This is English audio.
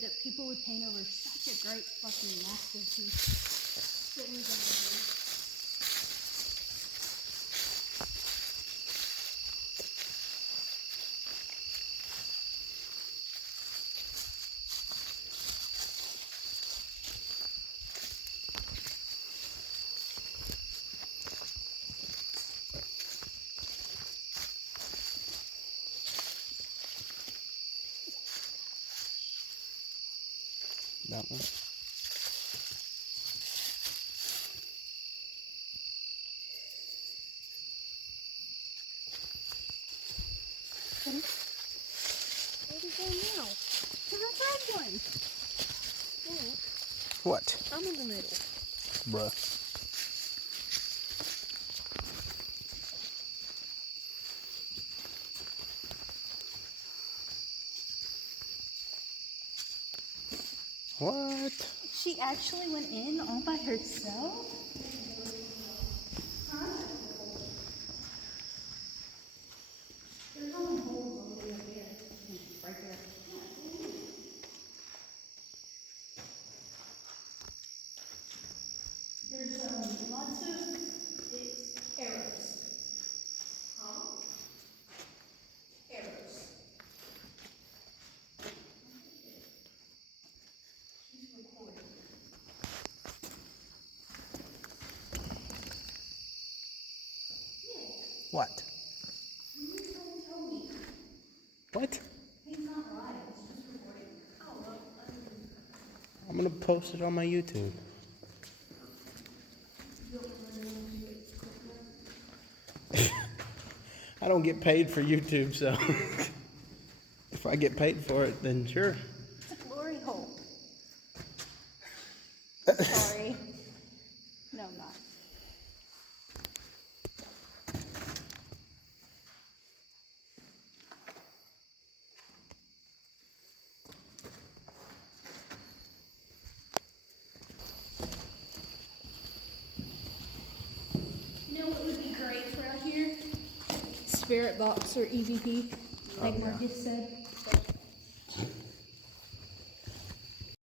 That people would paint over such a great fucking masterpiece that was on here. That one. Where are we going now? To the red one. Oh, What? I'm in the middle. Bruh. What? She actually went in all by herself? Huh? There's only holes all the way up there. Right there. There's lots of arrows. Huh? Arrows. What? What? He's not live, it's just recording. Oh, well, I'm gonna post it on my YouTube. I don't get paid for YouTube, so if I get paid for it, then sure. it's a glory hole. Sorry. No, I'm not. You know what would be great for out here? Spirit box or EVP, like Oh, yeah. Marcus said.